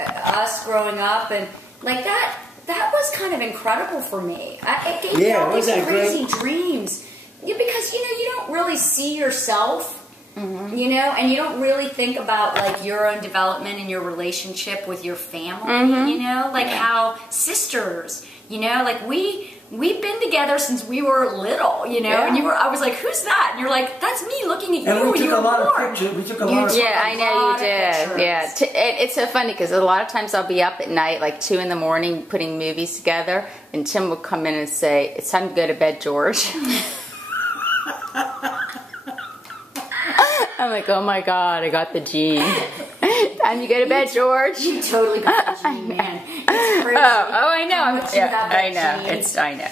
us growing up, and like that was kind of incredible for me. It gave me all these crazy dreams. Yeah, because you don't really see yourself. And you don't really think about like your own development and your relationship with your family, like how sisters, like we've been together since we were little, and I was like, who's that? And you're like, that's me looking at you. And we took a lot of pictures. We took a lot of pictures. Yeah, I know you did. Yeah, it's so funny because a lot of times I'll be up at night, like 2 in the morning, putting movies together, and Tim will come in and say, "It's time to go to bed, George." I'm like, oh my God, I got the gene. Time to go to bed, George. You totally got the gene, man. It's crazy. Oh, I know. I know. I know.